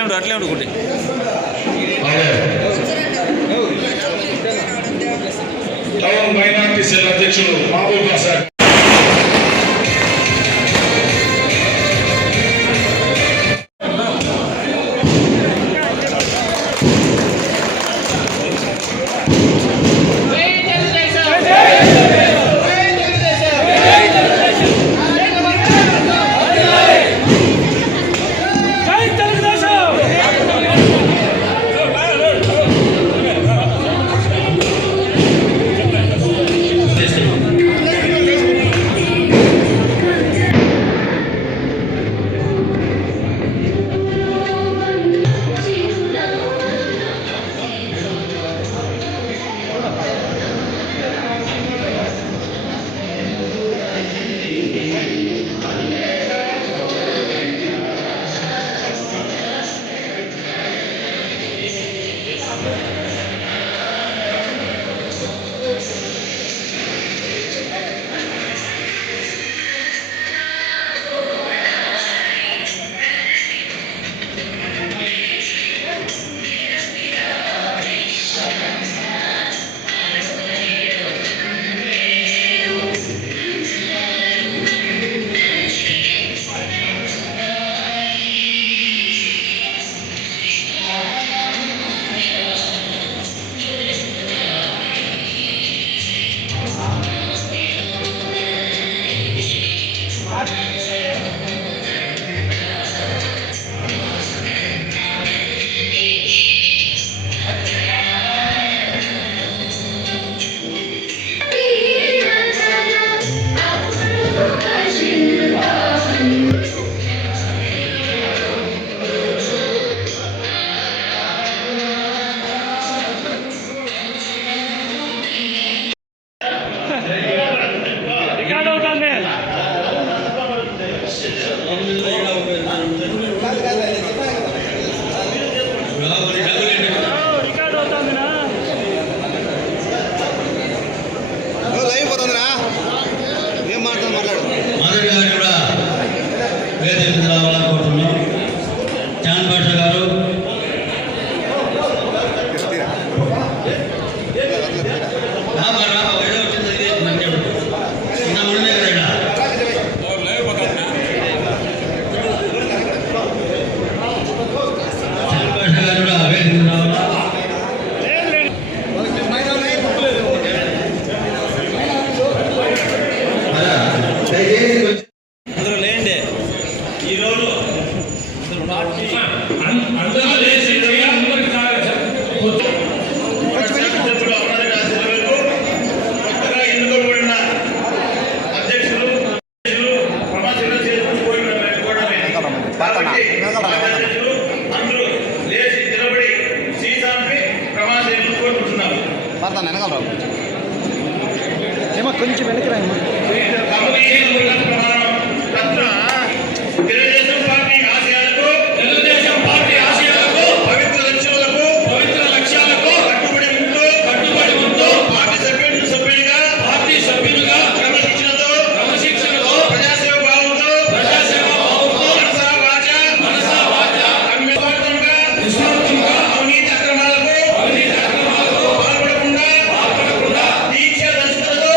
అట్లే ఉండు ఒకటి టౌన్ మైనార్టీ సెల్ అధ్యక్షులు మహబూబ్ సార్. ఏమో కొంచెం వెనక్కి రాయమ్మా. దీక్ష దశకులకు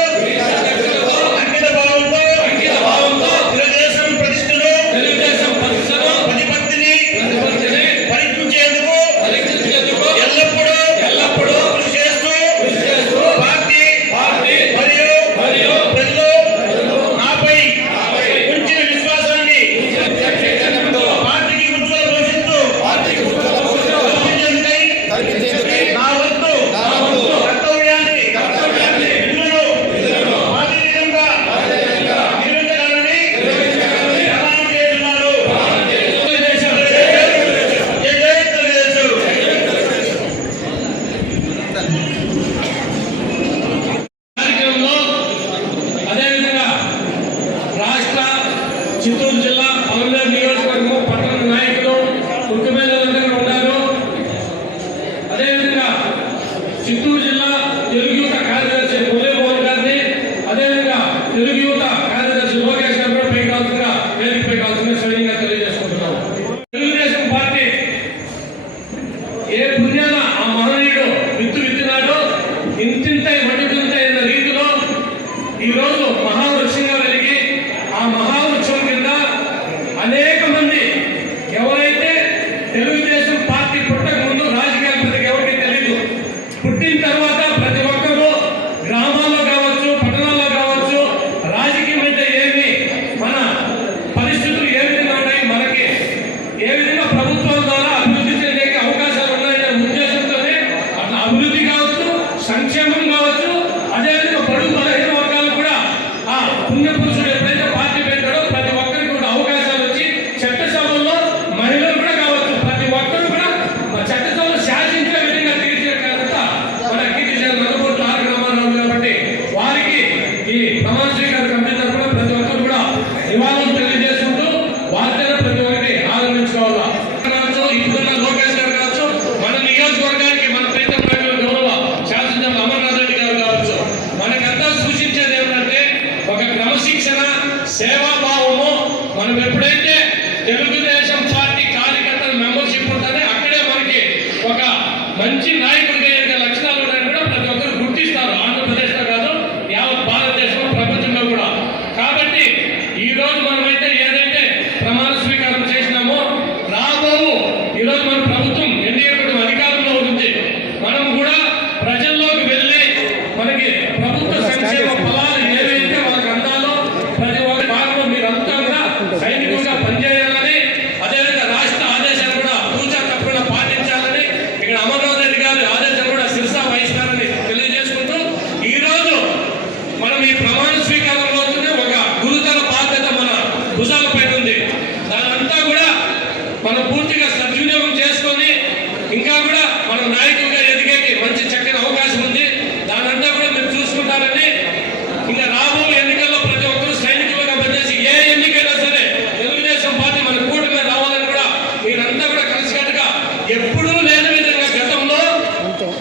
తెలుగుదేశం పార్టీ పుట్టక ముందు రాజకీయాల ప్రతికి ఎవరికి తెలియదు. పుట్టిన తర్వాత ప్రతి ఒక్కరూ గ్రామాల్లో కావచ్చు, పట్టణాల్లో కావచ్చు, రాజకీయం అయితే ఏమి, మన పరిస్థితులు ఏ విధంగా ఉన్నాయి, మనకి ఏ విధంగా ప్రభుత్వాల ద్వారా అభివృద్ధి చెందే అవకాశాలు ఉన్నాయనే ఉద్దేశంతోనే అట్లా అభివృద్ధి కావచ్చు, సంక్షేమం కావచ్చు, అదేవిధంగా బడుగు బలహీన వర్గాలు కూడా ఆ పుణ్యపురుషుడు ఎప్పుడైతే పార్టీ పెట్టాడో ప్రతి ఒక్కరికి కూడా అవకాశాలు వచ్చి చట్టసభల్లో మహిళలు కూడా కావచ్చు, ప్రతి ఒక్కరు కూడా చట్టసభలో శాసించే విధంగా తీర్చిదిద్దారంట మన కీర్తిశేషులు నందమూరి తారక రామారావు కాబట్టి వారికి ఈ ప్రమాణ స్వీకార కమిటీ తరఫున ప్రతి ఒక్కరు కూడా నివాళులు తెలియజేసుకుంటూ వారితో ప్రతి ఒక్కటి ఆదరించుకోవాలా. ఇప్పుడున్న లోకేష్ గారు కావచ్చు, మన నియోజకవర్గానికి మన ప్రీతం నాయకులు గౌరవ శాసనసభ్యులు అమర్నాథ్ రెడ్డి గారు కావచ్చు, మనకంతా సూచించేది ఏమిటంటే ఒక క్రమశిక్షణ, సేవాభావము. మనం ఎప్పుడైతే తెలుగుదేశం పార్టీ కార్యకర్తల మెంబర్షిప్ ఉంటుందో అక్కడే మనకి ఒక మంచి నాయకుడిగా ఏ లక్షణాలు ఉన్నాయని కూడా ప్రతి ఒక్కరు గుర్తిస్తారు. ఆంధ్రప్రదేశ్లో కాదు, యావత్ భారతదేశంలో, ప్రపంచంలో కూడా. కాబట్టి ఈ రోజు మనమైతే ఏదైతే ప్రమాణ స్వీకారం చేసినామో ఈ రోజు మన ప్రభుత్వం ఎన్డీఏ కూటమి అధికారంలో ఉంది. మనం కూడా ప్రజల్లోకి వెళ్ళి మనకి ప్రభుత్వ సంక్షేమ ఫలాలు ఏవైతే వాళ్ళకి అందాలో ప్రతి ఒక్క భాగంలో మీరంతా కూడా సైనికులుగా పనిచేయాలని, అదేవిధంగా రాష్ట్ర ఆదేశాలు కూడా తూచా తప్పకుండా పాటించాలని, ఇక్కడ అమర్నాథ్ రెడ్డి గారి ఆదేశాలు కూడా శిరసా వహిస్తారని తెలియజేసుకుంటూ ఈ రోజు మనం ఈ ప్రమాణ స్వీకారంలో ఒక గురుతర బాధ్యత మన భుజాలపై ఉంది. దానంతా కూడా మనం పూర్తిగా సద్వినియోగం చేసుకొని ఇంకా కూడా మనం నాయకులుగా ఎదిగేకి మంచి చక్కని అవకాశం ఉంది. దానంతా కూడా మీరు చూసుకుంటారని, ఇంకా రాబో ఎన్నికల్లో ప్రతి ఒక్కరు సైనికులుగా పనిచేసి ఏ ఎన్నికైనా సరే తెలుగుదేశం పార్టీ మన కూటమి రావాలని కూడా మీరంతా కూడా కలిసికట్టుగా ఎప్పుడూ లేని విధంగా గతంలో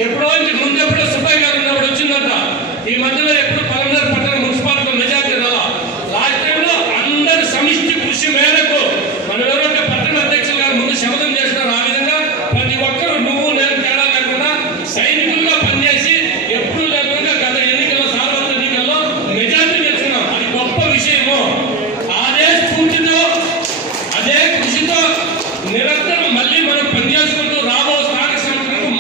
ఎప్పుడో ముందెప్పుడో సుబ్బయ్య గారు ఉన్నప్పుడు వచ్చిందంట. ఈ మధ్యలో ఎప్పుడు పలమనేరు పట్టణ మున్సిపాలిటీ మెజార్టీ రాలా. లాస్ట్ టైంలో అందరి సమిష్టి కృషి మేరకు మనం ఎవరైతే పట్టణ అధ్యక్షులు గారు ముందు శపథం చేస్తున్నారు, ఆ విధంగా ప్రతి ఒక్కరు నువ్వు నేను తేడా లేకుండా సైనికులుగా పనిచేసి ఎప్పుడు లేకుండా గత ఎన్నికల్లో, సార్వత్రిక ఎన్నికల్లో మెజార్టీ తెచ్చుకున్నాం. అది గొప్ప విషయము. అదే స్ఫూర్తితో, అదే కృషితో నిరంతరం మళ్ళీ మనం పనిచేసుకుంటూ రాబో స్థానిక సంస్థలకు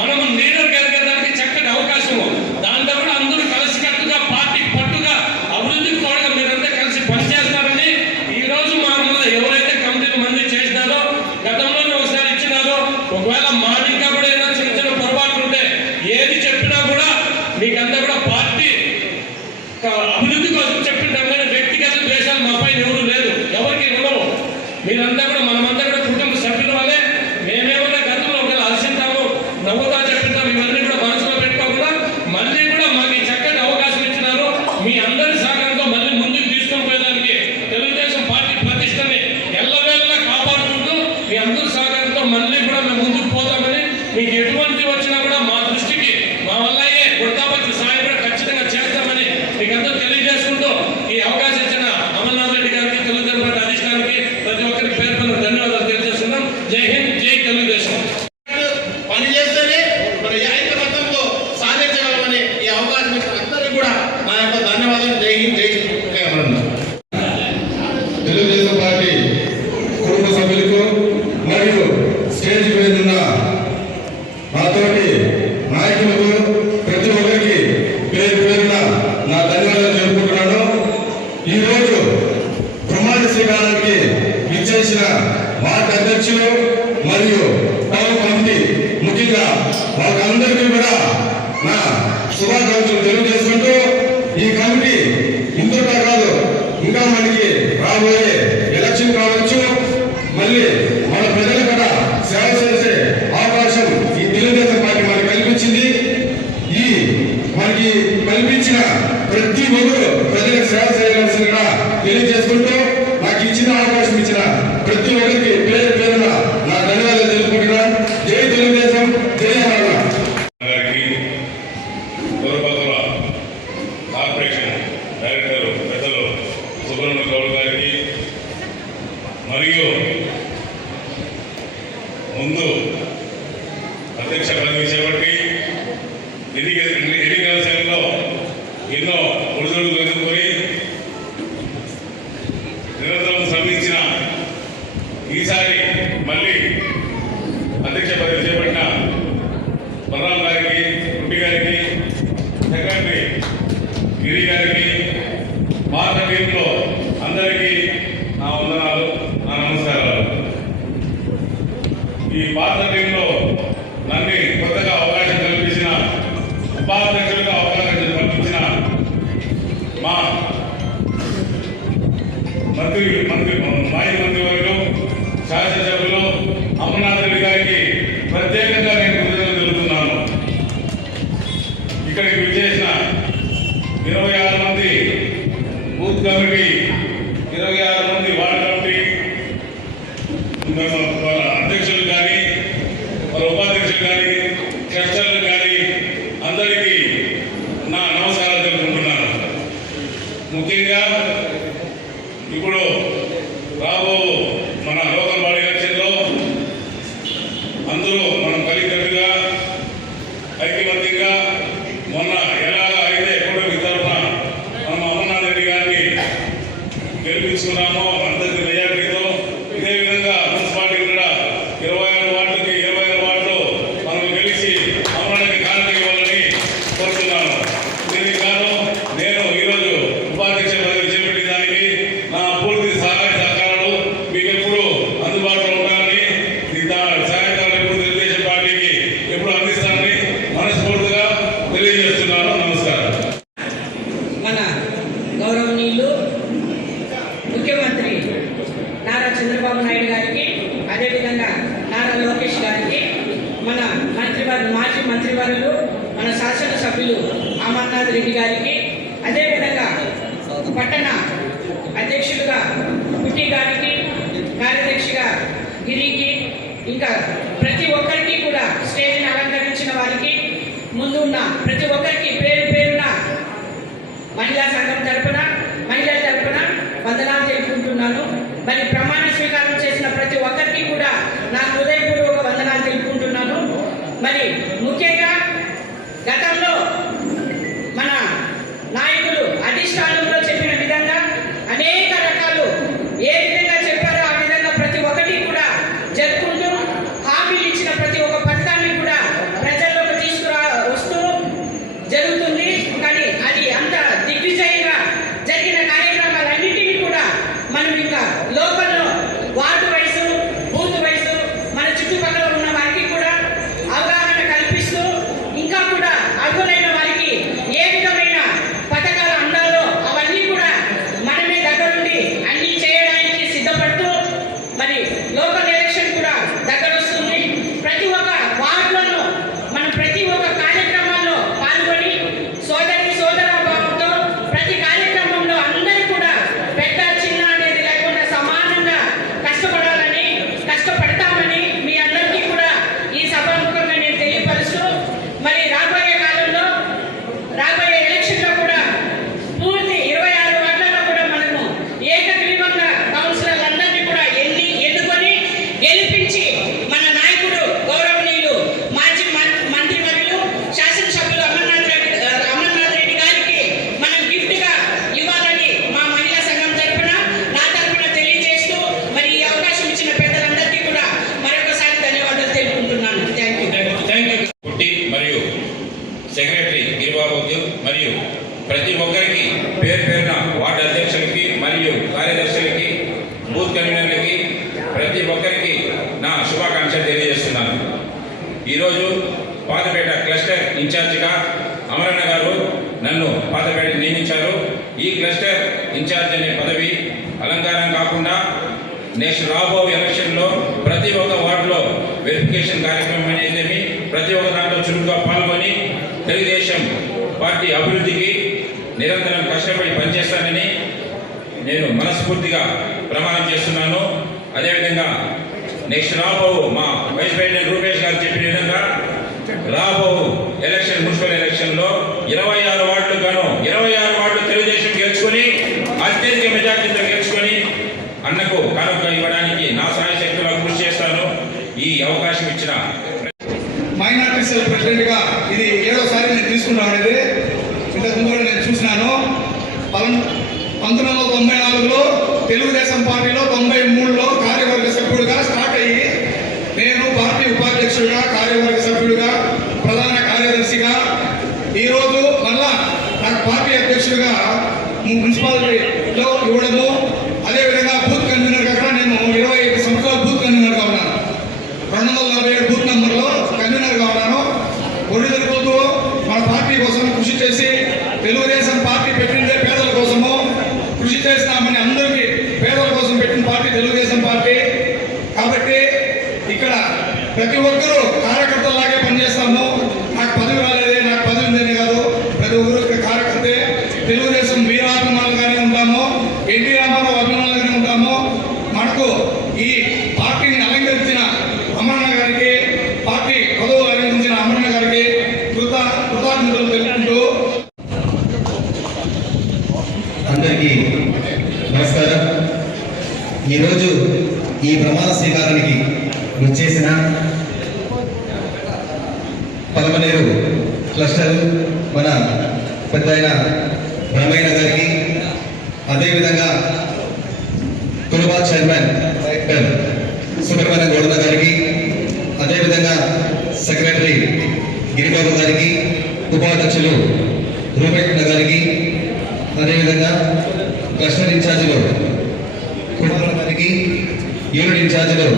మనం లీడర్ ఎదగడానికి చక్కటి అవకాశము. దాంతో కూడా అందరూ కలిసికట్టుగా పార్టీ పట్టుగా అభివృద్ధికి తోడుగా మీరంతా కలిసి పనిచేస్తారని ఈ రోజు మామూలుగా ఎవరైతే కమిటీలు మంది చేసినారో, గతంలోనే ఒకసారి ఇచ్చినారో, ఒకవేళ మార్నింగ్ కూడా ఏదైనా చిన్న చిన్న పొరపాట్లు ఉంటే ఏది చెప్పినా కూడా మీకంతా కూడా పార్టీ అభివృద్ధి కోసం చెప్పింటాం కానీ వ్యక్తిగత ద్వేషాలు మా పైన ఎవరు లేదు, ఎవరికి ఉండవు. మీరంతా కూడా మనమంతా కూడా కుటుంబ సభ్యుల వల్లే. మేమేమన్నా గతంలో ఒకవేళ అలసిస్తాము, నవ్వుతా చెప్తాము, ఇవన్నీ కూడా మనసులో పెట్టుకోకుండా మళ్ళీ కూడా మాకు ఈ చక్కటి అవకాశం ఇచ్చినారు. మీ అందరి సహకారంతో మళ్ళీ ముందుకు తీసుకొని పోయేదానికి తెలుగుదేశం పార్టీ ప్రతిష్టని ఎల్లవేళలా కాపాడుకుంటూ మీ అందరి సహకారంతో మళ్ళీ కూడా మేము ముందుకు పోతామని, మీకు ఎటువంటి వచ్చినా కూడా మా దృష్టికి మా వల్ల అయ్యే వృద్ధాపత్య సాయం కూడా ఖచ్చితంగా చేస్తామని మీకు అందరూ తెలియజేసుకుంటూ ఈ అవకాశం ఇచ్చిన అమర్నాథ్ రెడ్డి గారికి, తెలుగుదేశం పార్టీ అధిష్టానానికి ప్రతి ఒక్కరికి పేరు పేరు ధన్యవాదాలు తెలియజేస్తున్నాం. జై హింద్, జై తెలుగుదేశం. పనిచేస్తేనే మన ఐక్యమత్యంతో సాధించగలమని ఈ అవకాశం ఇచ్చిన అందరికీ కూడా నా యొక్క ధన్యవాదాలు. జై హింద్, జై తెలుగుదేశం పార్టీ కుటుంబ సభ్యులకు మరియు స్టేజ్ మీద ఉన్న నాతోటి నాయకులకు ప్రతి ఒక్కరికి పేరు పేరున నా ధన్యవాదాలు తెలుపుకుంటున్నాను. ఈరోజు ప్రమాణ స్వీకారానికి విచ్చేసిన వార్డు అధ్యక్షులు మరియు టౌన్ కమిటీ, ముఖ్యంగా వాళ్ళందరికీ కూడా నా శుభాకాంక్షలు తెలియజేసుకుంటూ ఈ కమిటీ ఇంతటితో కాదు, ఇంకా మనకి రాబోయే ఎలక్షన్ కావచ్చు, మళ్ళీ మన ప్రజలు కూడా సేవ చేసే అవకాశం ఈ తెలుగుదేశం పార్టీ మనకి కల్పించింది. ఈ మనకి కల్పించిన ప్రతి ఒక్కరు ప్రజలకు సేవ చేయాల్సిందిగా తెలియజేసుకుంటూ నాకు ఇచ్చిన అవకాశం ఇచ్చిన ప్రతి ఒక్కరికి పేరు పేరున నా ధన్యవాదాలు తెలుపుకుంటున్నాను. జై తెలుగుదేశం, జై అమరణ. కార్పొరేషన్ డైరెక్టర్ పెద్దలు సుబ్రహ్మణ్య గౌడ్ గారికి మరియు ముందు అధ్యక్ష పదవి చేపట్టి ఎన్నికల సమయంలో ఎన్నో ఒడిదొడులు ఎదుర్కొని నిరంతరం శ్రమించిన ఈసారి మళ్ళీ నుండి అధ్యక్ష పదవి చేపట్టిన బలరాం గారికి, కుట్టి గారికి, సెక్రటరీ గిరి గారికి, పాత టీంలో అందరికీ నా వందనాలు, నా నమస్కారాలు. ఈ పాత టీంలో నన్ను కొత్తగా అవకాశం కల్పించిన, ఉపాధ్యక్షులుగా అవకాశం కల్పించిన మా మాజీ మంత్రివర్యులు, శాసనసభ్యులు అమర్నాథ్ రెడ్డి గారికి ప్రత్యేకంగా నేను కృతజ్ఞతలు తెలుపుతున్నాను. ఇక్కడికి విచ్చేసిన 26 మంది బూత్ కమిటీ, 26 మంది వార్డు కమిటీ వాళ్ళ అధ్యక్షులు కానీ, వాళ్ళ ఉపాధ్యక్షులు కానీ, క్లస్టర్లు కానీ అందరికీ నా నమస్కారాలు తెలుపుకుంటున్నాను. ముఖ్యంగా ఇప్పుడు రాబో మన లోకల్ బాడీ ఎలక్షన్లో అందరూ మనం కలిగినట్టుగా ఐక్యమత్యంగా మొన్న ఎలాగా అయితే కూటమి తరఫున మనం అమర్నాథ్ రెడ్డి గారిని గెలిపించుకున్నామో అందరి మెజార్టీతో ఇదే విధంగా మున్సిపాలిటీ కూడా 26 వార్డులకి 25 వార్డులు మనం గెలిచి అమరానికి కారణం ఇవ్వాలని కోరుతున్నాను. దీనికి గాను నేను ఈరోజు ఉపాధ్యక్ష పదవి చేపట్టిన దానికి నా పూర్తి సహాయ సహకారాలు మీకు ఎప్పుడు అందుబాటులో ఉండాలని, సహాయకాలు ఎప్పుడు తెలుగుదేశం పార్టీకి ఎప్పుడు అందిస్తానని మనస్ఫూర్తిగా తెలియజేస్తున్నాను. నమస్కారం. మన గౌరవనీయులు ముఖ్యమంత్రి నారా చంద్రబాబు నాయుడు గారికి, అదేవిధంగా నారా లోకేష్ గారికి, మన మాజీ మంత్రివర్యులు, మన శాసనసభ్యులు అమర్నాథ్ రెడ్డి గారికి, అదేవిధంగా పట్టణ అధ్యక్షులుగా కుట్టి గారికి, కార్యదర్శిగా గిరికి, ఇంకా ప్రతి ఒక్కరికి కూడా స్టేజ్ని అలంకరించిన వారికి, ముందున్న ప్రతి ఒక్కరికి పేరు పేరున మహిళా సంఘం తరపున, మహిళల తరపున వందనాలు తెలుపుకుంటున్నాను. మరి ప్రమాణ స్వీకారం చేసిన ప్రతి ఒక్కరికి కూడా నా హృదయపూర్వక వందనాలు తెలుపుకుంటున్నాను. మరి ముఖ్యంగా గతంలో మన నాయకులు అధిష్టానంలో చెప్పిన విధంగా అనేక రకాలు ఏ విధంగా చెప్పారో ఆ విధంగా ప్రతి ఒక్కటి కూడా జరుపుకుంటూ హామీలు ఇచ్చిన ప్రతి ఒక్క పథకాన్ని కూడా ప్రజల్లోకి వస్తూ జరుగుతుంది. కానీ అది అంత దిగ్విజయంగా జరిగిన కార్యక్రమాలన్నింటినీ కూడా మనం ఇంకా లోకల్లో వార్డు వయసు, బూత్ వయసు, మన చుట్టుపక్కల ఉన్న వారికి కూడా అవగాహన కల్పిస్తూ ఇంకా కూడా అర్హులైన వారికి ఏ విధమైన పథకాలు అందాలో అవన్నీ కూడా మనమే దగ్గరుండి అన్నీ చేయడానికి సిద్ధపడుతూ, మరి లోకల్ ఎలక్షన్ కూడా దగ్గర వస్తుంది. ప్రతి ఒక్క వార్డులను మనం ప్రతి ఒక్క కార్యక్రమాల్లో పాల్గొని సోదరభావంతో ప్రతి కార్యక్రమంలో అందరూ కూడా పెద్ద చిన్న అనేది లేకుండా సమానంగా కష్టపడాలని, కష్టపడతామని మీ అందరికీ కూడా ఈ సభాముఖంగా నేను తెలియపరుస్తూ, మరి రాబోయే కాలంలో రాబోయే ఎలక్షన్లో కూడా పూర్తి 26 వార్డులలో కూడా మనము ఏకగ్రీవంగా కౌన్సిలర్లందరినీ కూడా ఎన్నుకొని గెలిపించి మన నాయకుడు గౌరవనీయులు మాజీ మంత్రివర్యులు శాసనసభ్యులు అమర్నాథ్ రెడ్డి గారికి మనం గిఫ్ట్గా ఇవ్వాలని మా మహిళా సంఘం తరఫున, నా తరఫున తెలియజేస్తూ, మరి ఈ అవకాశం ఇచ్చిన పెద్దలందరికీ కూడా మరొకసారి ధన్యవాదాలు తెలుపుకుంటున్నాను. Thank you. కుట్టి మరియు సెక్రటరీ గిరిబాబుకి మరియు ప్రతి ఒక్కరికి పేరు పేరున వార్డు అధ్యక్షులకి మరియు కార్యదర్శులకి, బూత్ కన్వీనర్లకి ప్రతి ఒక్కరికి నా శుభాకాంక్షలు తెలియజేస్తున్నాను. ఈరోజు పాతపేట క్లస్టర్ ఇన్ఛార్జిగా అమరన్న గారు నన్ను పాతపేట నియమించారు. ఈ క్లస్టర్ ఇన్ఛార్జ్ అనే పదవి అలంకారం కాకుండా నెక్స్ట్ రాబోయే ఎలక్షన్లో ప్రతి ఒక్క వార్డులో వెరిఫికేషన్ కార్యక్రమం అనేది ప్రతి ఒక్క దాంట్లో చురుగ్గా పాల్గొని తెలుగుదేశం పార్టీ అభివృద్ధికి నిరంతరం కష్టపడి పనిచేస్తానని నేను మనస్ఫూర్తిగా ప్రమాణం చేస్తున్నాను. అదేవిధంగా నెక్స్ట్ రాబో మా వైస్ ప్రెసిడెంట్ రూపేష్ గారు చెప్పిన విధంగా రాబో మున్సిపల్ ఎలక్షన్లో 26 వార్డులు గాను 26 వార్డులు తెలుగుదేశం గెలుచుకొని అత్యధిక మెజార్టీతో గెలుచుకొని అన్నకు కానుక ఇవ్వడానికి నా సాయశక్తులకు కృషి చేస్తాను. ఈ అవకాశం ఇచ్చిన మైనార్టీ సెల్ ప్రెసిడెంట్గా ఇది 7వసారి నేను తీసుకున్నాను. అనేది ఇంతకుముందు కూడా నేను చూసినాను. 1994లో తెలుగుదేశం పార్టీలో 93లో కార్యవర్గ సభ్యుడిగా స్టార్ట్ అయ్యి నేను పార్టీ ఉపాధ్యక్షుడిగా, కార్యవర్గ సభ్యుడిగా, ప్రధాన కార్యదర్శిగా ఈరోజు మళ్ళా నాకు పార్టీ అధ్యక్షుడిగా మున్సిపాలిటీలో ఇవ్వడము, అదేవిధంగా బూత్ కన్వీనర్గా కూడా నేను 25 సంవత్సరాలు బూత్ కన్వీనర్గా ఉన్నాను. 247 బూత్ నెంబర్లో కన్వీనర్గా ఉన్నాను. ఒడిదొరుకుతూ మన పార్టీ కోసం కృషి చేసి, తెలుగుదేశం పార్టీ పెట్టిందే పేదల కోసము కృషి చేస్తామని అందరికీ పేదల కోసం పెట్టిన పార్టీ తెలుగుదేశం పార్టీ. కాబట్టి ఇక్కడ ప్రతి ఒక్కరూ కార్యకర్తలాగే పనిచేస్తాము. నాకు పదవి రాలేదే, నాకు పదవి ఉందని కాదు, ప్రతి ఒక్కరు ఇక్కడ కార్యకర్తే. తెలుగుదేశం వీరాభిమానులుగానే ఉంటాము, ఎన్టీ రామారావు అభిమానులుగానే ఉంటాము. మనకు ఈ పార్టీని అలంకరించిన అమరన్న గారికి, పార్టీ పదవులు అలంకరించిన అమరన్న గారికి కృతజ్ఞతలు తెలుపుకుంటూ అందరికీ నమస్కారం. ఈరోజు ఈ ప్రమాణ స్వీకారానికి వచ్చేసిన పలమనేరు క్లస్టర్ మన పెద్ద అయిన బ్రహ్మయ్య గారికి, అదేవిధంగా తులుబా చైర్మన్ డైరెక్టర్ సుబ్రహ్మణ్య గౌడ గారికి, అదేవిధంగా సెక్రటరీ గిరిబాబు గారికి, ఉపాధ్యక్షులు రూపేష్ గారికి, అదేవిధంగా క్లస్టర్ ఇన్ఛార్జీలు కుమార్ గారికి, యూనిట్ ఇన్ఛార్జీలు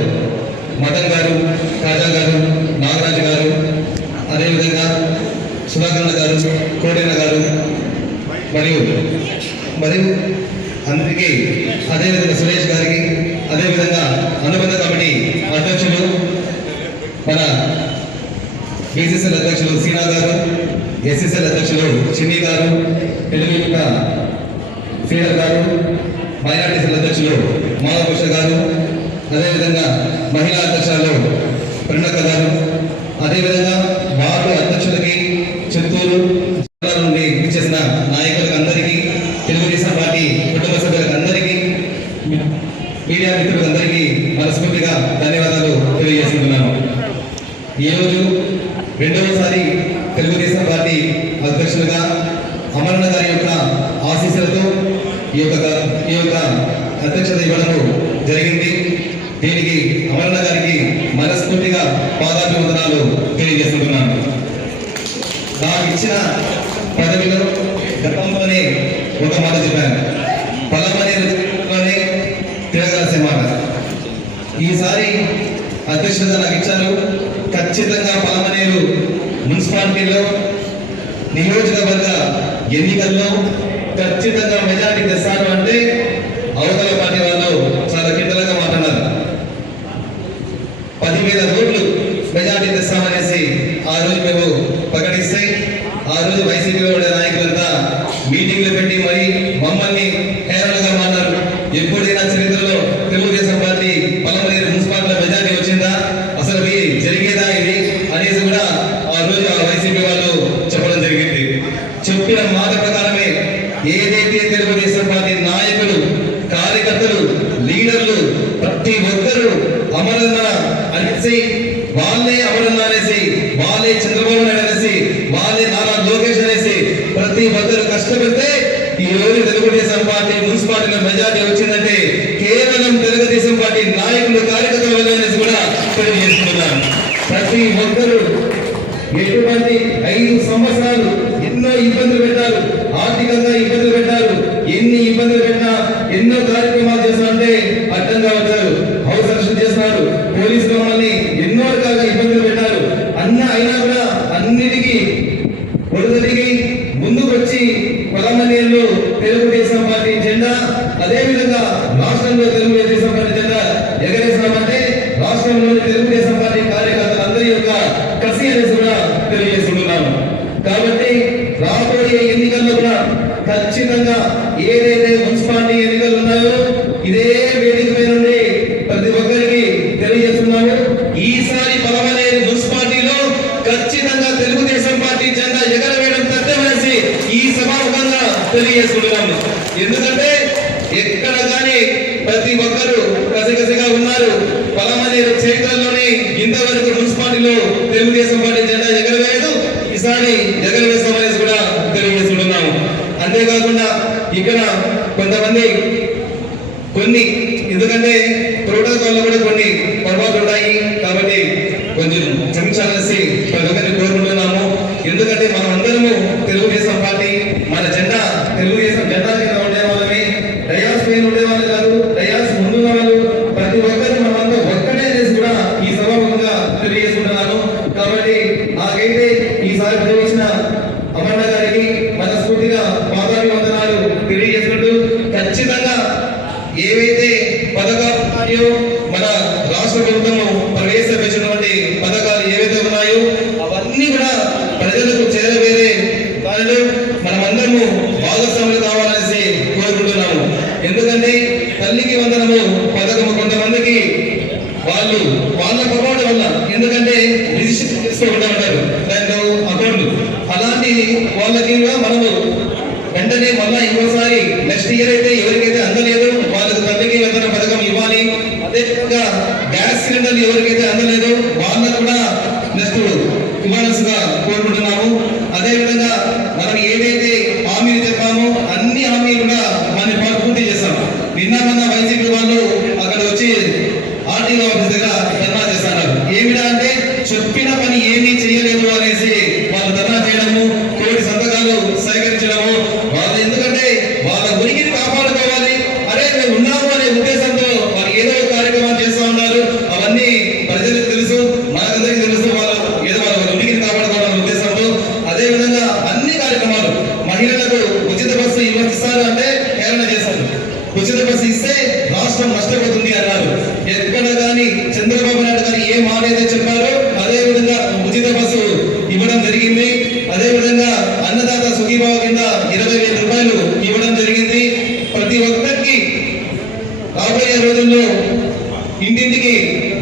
మదన్ గారు, రాజా గారు, నాగరాజు గారు, అదేవిధంగా సుధాకరణ గారు, కోడేన గారు మరియు అందరికీ, అదేవిధంగా సురేష్ గారికి, అదేవిధంగా అనుబంధ కమిటీ అధ్యక్షులు మన బీసీసీఎల్ అధ్యక్షులు సీనా గారు, ఎస్సీసీఎల్ అధ్యక్షులు చిన్ని గారు, తెలుగు శ్రీధర్ గారు, మైనార్టీసీఎల్ అధ్యక్షులు మాధవకృష్ణ గారు, అదేవిధంగా మహిళా అధ్యక్షులు ప్రణక్క గారు, అదేవిధంగా వార్డు అధ్యక్షులకి, చిత్తూరు జిల్లా నుండి చేసిన నాయకులకు అందరికీ, తెలుగుదేశం పార్టీ కుటుంబ సభ్యులకు అందరికీ, మీడియా మిత్రులందరికీ మనస్ఫూర్తిగా ధన్యవాదాలు తెలియజేస్తున్నాను. ఈరోజు రెండవసారి తెలుగుదేశం పార్టీ అధ్యక్షులుగా అమరన్న గారి యొక్క ఆశీస్సులతో ఈ యొక్క అధ్యక్షత ఇవ్వడం జరిగింది. దీనికి అమరన్న గారికి మనస్ఫూర్తిగా పాదాభివందనాలు తెలియజేస్తున్నాను. నాకు ఇచ్చిన పదవిలో గతంలోనే ఒక మాట చెప్పాను, పలమనేరులోనే తిరగాల్సిన మాట. ఈసారి అధ్యక్షులుగా నాకు ఇచ్చారు. ఖచ్చితంగా పలమనేరు మున్సిపాలిటీలో నియోజకవర్గ ఎన్నికల్లో ఖచ్చితంగా మెజారిటీ తెస్తారు అంటే అవతల పార్టీ వాళ్ళు చాలా కిట్టలుగా మాట్లాడారు. 10,000 ఓట్లు మెజారిటీ తెస్తామనేసి ఆ రోజు మేము ప్రకటిస్తే, ఆ రోజు వైసీపీలో ఉండే నాయకులంతా మీటింగ్లు పెట్టి మరి మమ్మల్ని హేళనగా మాట్లాడారు. ఎప్పుడైనా చరిత్రలో తెలుగుదేశం పార్టీ పలమనేరు మున్సిపాలిటీలో మెజారిటీ వచ్చిందా, అసలు జరిగేదా ఇది అనేసి కూడా ఆ రోజు ఆ వైసీపీ వాళ్ళు చెప్పడం జరిగింది. చెప్పిన మాట ప్రకారమే ఏదైతే తెలుగుదేశం పార్టీ నాయకులు, కార్యకర్తలు, లీడర్లు ప్రతి ఒక్కరూ అమరన్న అనేసి, వాళ్ళే అమరన్న అనేసి, వాళ్ళే చంద్రబాబు నాయుడు అనేసి, వాళ్ళే నారా లోకేష్ అనేసి ప్రతి ఒక్కరు కష్టపడితే ఈ రోజు తెలుగుదేశం పార్టీ మున్సిపాలిటీలో మెజారిటీ వచ్చిందంటే కేవలం తెలుగుదేశం పార్టీ నాయకులు, కార్యకర్తల వల్ల అనేసి కూడా తెలియజేస్తున్నారు. ప్రతి ఒక్కరూ ఎటువంటి 5 సంవత్సరాలు ఎన్నో ఇబ్బందులు పెట్టారు, ఆర్థికంగా ఇబ్బందులు పెట్టారు. ఎన్ని ఇబ్బందులు పెట్టినా, ఎన్నో కార్యక్రమాలు చేస్తారంటే అడ్డంగా వచ్చారు. హౌస్ అరెస్ట్ చేస్తున్నారు, పోలీసులు మమ్మల్ని ఎన్నో రకాలుగా ఇబ్బందులు పెట్టారు. అయినా కూడా అన్నిటికీ ఒడిదొడిగి ముందుకు వచ్చి పలమనేరులో తెలుగుదేశం పార్టీ జెండా, అదేవిధంగా రాష్ట్రంలో తెలుగుదేశం పార్టీ జెండా ఎగరేసినామంటే రాష్ట్రంలోని తెలుగుదేశం పార్టీ కార్యకర్తలందరి యొక్క కసి అనేసి కూడా తెలియజేస్తున్నాము. కాబట్టి రాబోయే ఎన్నికల్లో కూడా ఖచ్చితంగా ఏదైతే మున్సిపాలిటీ ఎన్నికలు ఉన్నాయో ఇదే వేదిక మీద నుండి ప్రతి ఒక్కరికి తెలియజేస్తున్నాము. ఈసారి పలమనేరు మున్సిపాలిటీలో ఖచ్చితంగా తెలుగుదేశం పార్టీ జెండా ఎగరవేయడం తథ్యమనేసి ఈ సభాముఖంగా తెలియజేస్తున్నాము. ఎందుకంటే ఎక్కడ కానీ ప్రతి ఒక్కరూ కసిగా ఉన్నారు. పలమనేరు చరిత్రలోని ఇంతవరకు మున్సిపాలిటీలో తెలుగుదేశం పార్టీ జెండా ఎగరవేయదు. ఈసారి ఎగరవేస్తామనేసి కూడా తెలియజేస్తున్నాము. అంతేకాకుండా ఇక్కడ కొంతమంది ఎందుకంటే ప్రోటోకాల్లో కూడా కొన్ని పొరపాట్లు ఉన్నాయి. కాబట్టి ప్రతి ఒక్కరిని కోరుకుంటున్నాము. ఎందుకంటే మనం అందరము తెలుగుదేశం పార్టీ, మన జెండా తెలుగుదేశం జెండా కింద ఉండే వాళ్ళని, డయాస్ పైన ఉండే వాళ్ళు కాదు, డయాస్ ముందున్న వాళ్ళు ప్రతి ఒక్కరు మనమంతా ఒక్కటే అనేసి కూడా ఈ సభాముఖంగా తెలియజేసుకుంటున్నాను. కాబట్టి నాకైతే ఈసారి ప్రవేశించిన అమర్ణ గారికి మనస్ఫూర్తిగా పాదాభివందనాలు తెలియజేసుకుంటూ, ఖచ్చితంగా ఏవైతే పథకాలు ఉన్నాయో మన రాష్ట్ర ప్రభుత్వము ప్రవేశపెట్టినటువంటి పథకాలు ఏవైతే ఉన్నాయో అవన్నీ కూడా ప్రజలకు చేరవేరే దానిలో మనమందరము భాగస్వాములు కావాలనేసి కోరుకుంటున్నాము. ఎందుకంటే తల్లికి వందనము పథకము కొంతమందికి వాళ్ళ పొరపాటు వల్ల, ఎందుకంటే రిజిస్ట్రేషన్ చేస్తూ ఉంటారు దాంట్లో అకౌంట్లు, అలాంటి వాళ్ళకి కూడా మనము వెంటనే మళ్ళా ఇంకోసారి నెక్స్ట్ ఇయర్ అయితే ఎవరికైతే అందలేదు వాళ్ళకి తల్లికి వందన పథకం ఇవ్వాలి. అదేవిధంగా గ్యాస్ సిలిండర్లు ఎవరికైతే అందలేదు వాళ్ళకు కూడా నెక్స్ట్ ఇవ్వాల్సిందిగా కోరుకుంటున్నాము. అదేవిధంగా మనం ఏదైతే హామీలు చెప్పామో అన్ని హామీలు కూడా మనం పూర్తి చేస్తాం. నిన్న వైసీపీ వాళ్ళు అక్కడ వచ్చి ఆర్టీఓ ఆఫీస్ దగ్గర ధర్నా చేస్తున్నారు. ఏమిటా అంటే చెప్పిన పని ఏమీ చేయలేదు అనేసి వాళ్ళు ధర్నా చేయడము, కోటి సంతకాలు సేకరించడము. వాళ్ళు ఎందుకంటే వాళ్ళ ఉనికిని కాపాడుకోవాలి, అరే మేము ఉన్నాము అనే ఉద్దేశంతో వాళ్ళు ఏదో ఒక కార్యక్రమాలు చేస్తూ ఉన్నారు. అవన్నీ ప్రజలకు తెలుసు, మనకందరికీ తెలుసు. వాళ్ళు ఏదో వాళ్ళ ఉనికిని కాపాడుకోవాలనే ఉద్దేశంతో అదేవిధంగా అన్ని కార్యక్రమాలు, మహిళలకు ఉచిత బస్సు ఇస్తారు అంటే హేళన చేస్తారు. ఉచిత బస్సు ఇస్తే రాష్ట్రం నష్టపోతుంది అన్నారు. ఎక్కడ కానీ చంద్రబాబు నాయుడు గారు ఏం మానేదే చెప్పారో అదే విధంగా ఉచిత బస్సు ఇవ్వడం జరిగింది. అదే విధంగా అన్నదాత సుఖీభావ కింద 20,000 రూపాయలు ఇవ్వడం జరిగింది. ప్రతి ఒక్కరికి రాబోయే రోజుల్లో ఇంటింటికి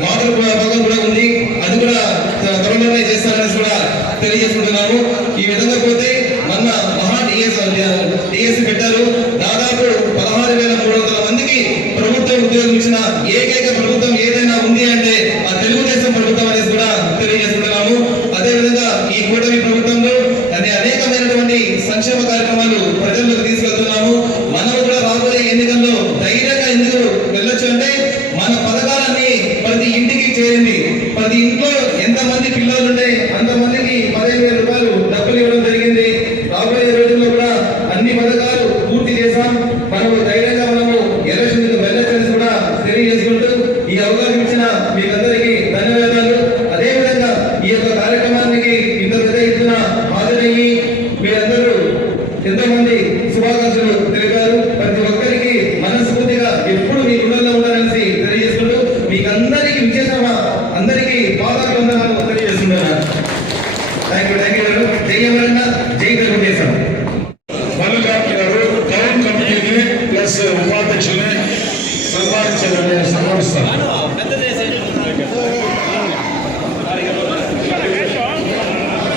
వాటర్ పథకం కూడా ఉంది, అది కూడా త్వరలోనే చేస్తారని కూడా తెలియజేసుకుంటున్నాము. ఈ విధంగా పోతే మొన్న మహా డిఎస్సి పెట్టారు. దాదాపు 16,300 మందికి ప్రభుత్వం ఉద్యోగం ఇచ్చిన ఏకైక ప్రభుత్వం ఏదైనా ఉంది అంటే ఆ తెలుగుదేశం ప్రభుత్వం అనేది కూడా తెలియజేసుకుంటున్నాము. అదేవిధంగా ఈ కూటమి ప్రభుత్వంలో అనేకమైనటువంటి సంక్షేమ కార్యక్రమాలు ప్రజల్లోకి తీసుకెళ్తున్నాము. మనం కూడా రాబోయే ఎన్నికల్లో ధైర్యంగా ఎందుకు వెళ్ళొచ్చు అంటే మన పథకాలన్నీ ప్రతి ఇంటికి చేరింది. ప్రతి ఇంట్లో ఎంతమంది పిల్లలు ఉంటే అంతమందికి 15,000 రూపాయలు డబ్బులు ఇవ్వడం జరిగింది. రాబోయే రోజుల్లో కూడా అన్ని పథకాలు పూర్తి చేశాం. మనము ధైర్యంగా ఎలక్షన్కు వెళ్ళొచ్చని కూడా తెలియజేసుకుంటూ ఈ అవకాశం ఇచ్చిన మీకందరికీ ధన్యవాదాలు. అదేవిధంగా ఈ యొక్క కార్యక్రమానికి ఇంత పెద్ద ఎత్తున హాజరయ్యి మీరందరూ ఎంతో మంది శుభాకాంక్షలు తెలిపారు. ప్రతి ఒక్కరికి మనస్ఫూర్తిగా ఎప్పుడు మీ గుణంలో ఉండాలనేసి తెలియజేసుకుంటూ మీకందరికీ విశేషమ అందరికీ పాదాభివందనాలు తెలియజేస్తున్నారు. థ్యాంక్ యూ గారు. జై అమరన్న, జై తెలుగుదేశం. మల్లికార్జున గారు టౌన్ కమిటీని ప్లస్ ఉపాధ్యక్షుల్ని సన్మానించాలని సన్మానిస్తారు.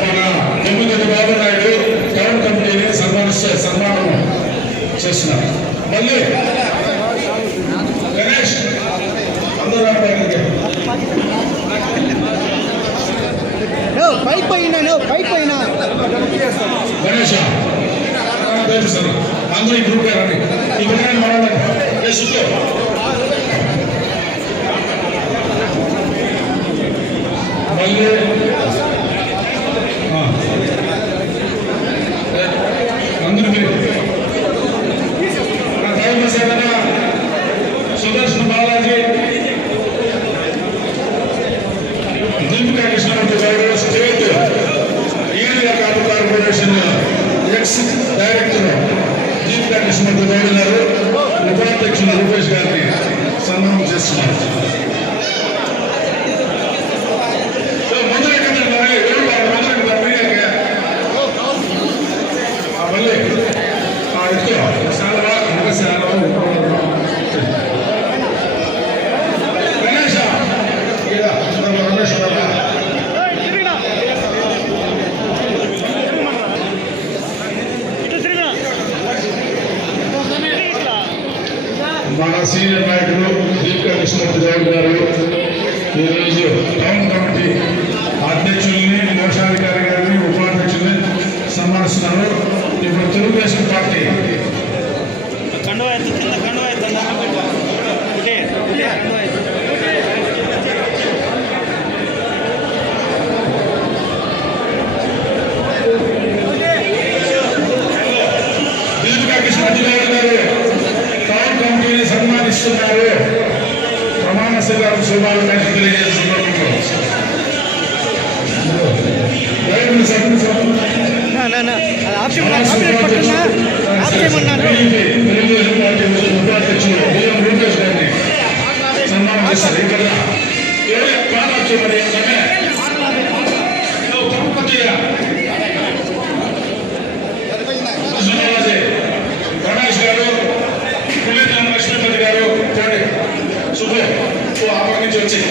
మన నిమ్మగడ్డ బాబునాయుడు టౌన్ కమిటీని సన్మానం చేస్తున్నారు. మళ్ళీ గణేష్ అందరూ గణేష తెలుసు అందరూ ఈ గ్రూప్ రండి. ఈ గ్రూప్ మళ్ళీ అందరూ సుదర్శన్ బాలాజీ, దీపికా కృష్ణమూర్తి గారు state area corporation X director Deepika Krishnamurthy Goud గారు ఉపాధ్యక్షులు రూపేష్ గారిని సన్మానం చేస్తున్నారు. మన సీనియర్ నాయకులు దీపికా కృష్ణమూర్తి గౌడ్ గారు ఈరోజు టౌన్ కమిటీ అధ్యక్షుల్ని, కోశాధికారి గారిని, ఉపాధ్యక్షుల్ని సన్మానిస్తున్నారు. ఇప్పుడు తెలుగుదేశం పార్టీ గణేష్ గారు, లక్ష్మీపతి గారు, శుభ్ర ఆ నుంచి వచ్చి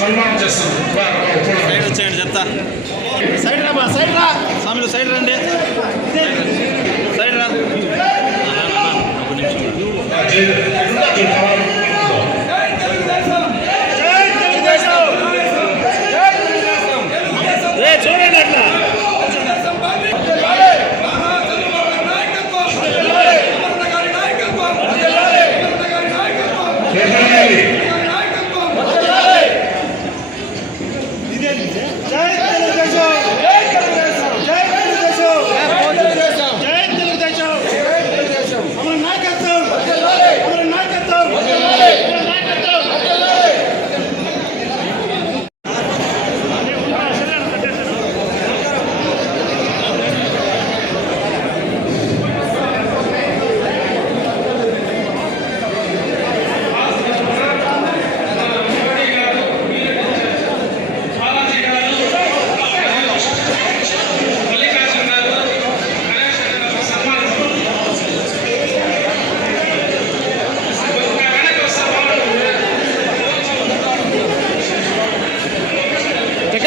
సన్మానం చేస్తాం. చెప్తా సైడ్ రా సైడ్ రా స్వామిలు సైడ్ రండి సైడ్ రా చూడండి అట్లా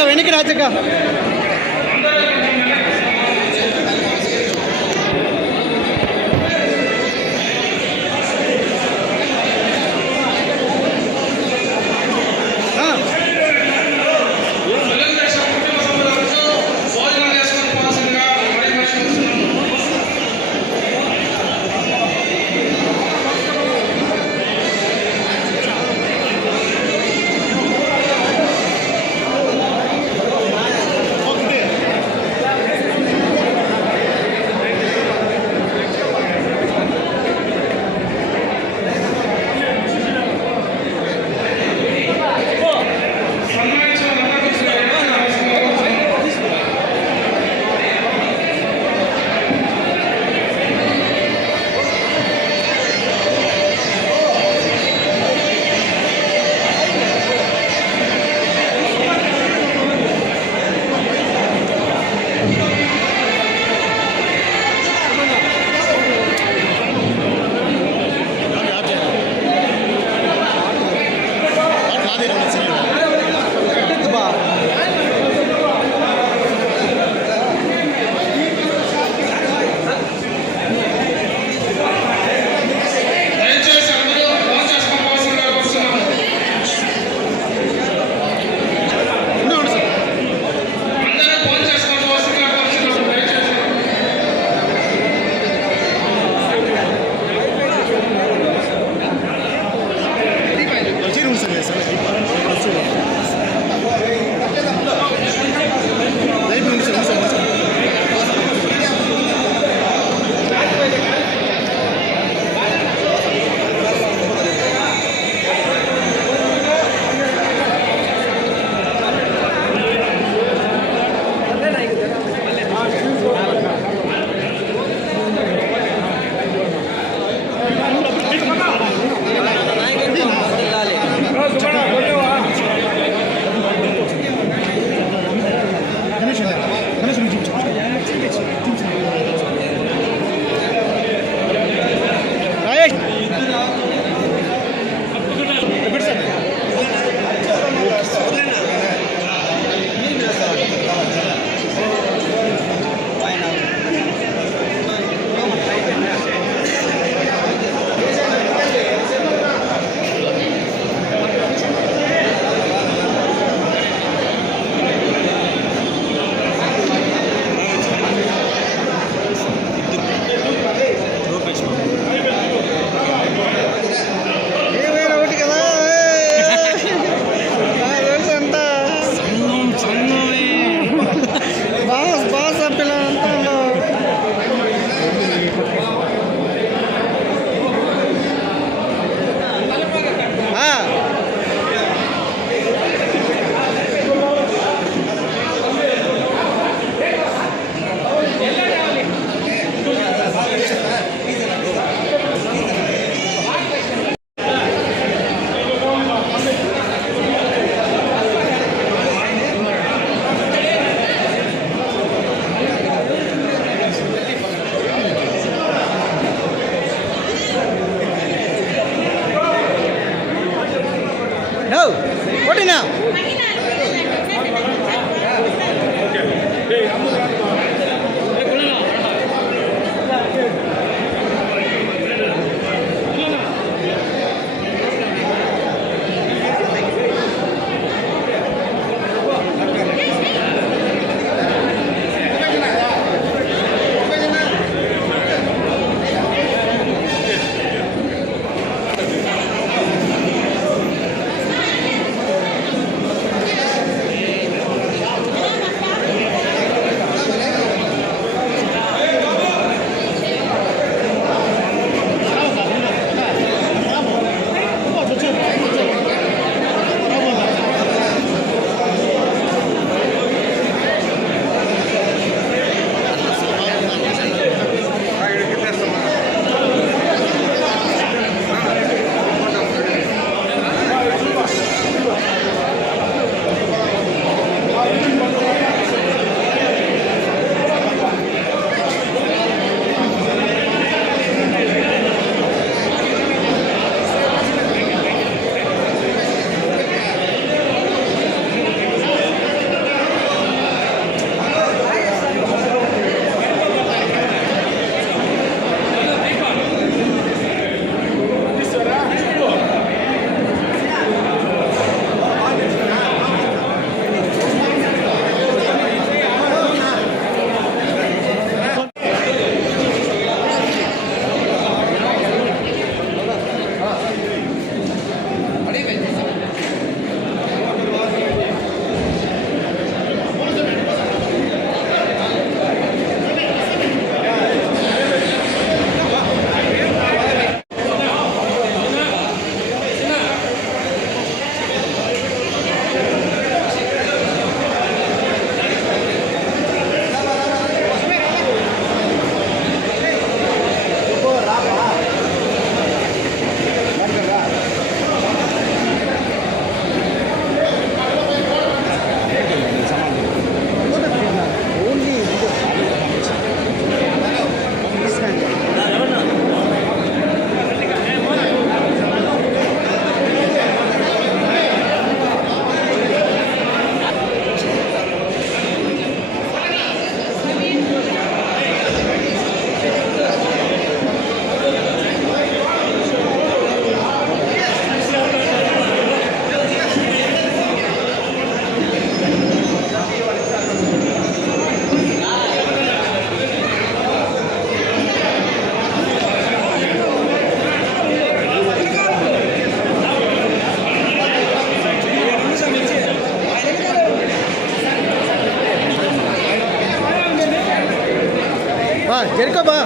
వెనక్కి రాజక్క కొట్టినా జరుకోబా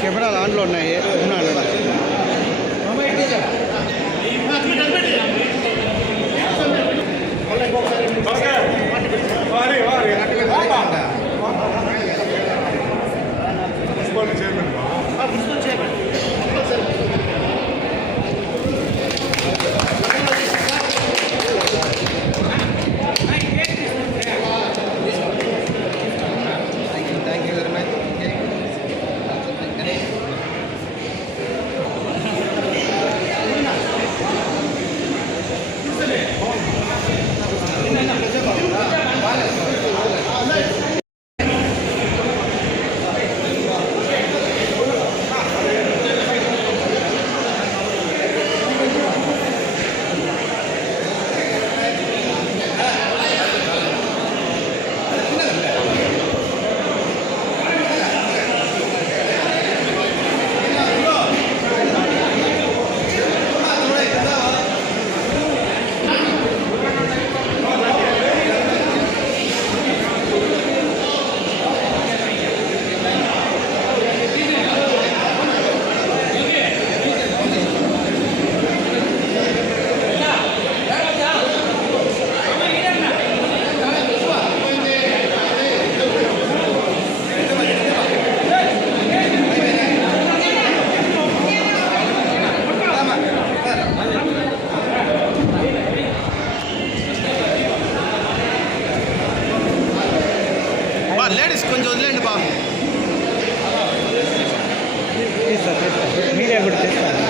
కెమెరా దాంట్లో ఉన్నాయి ఉన్నాడు వీడియో కూడా తీస్తాను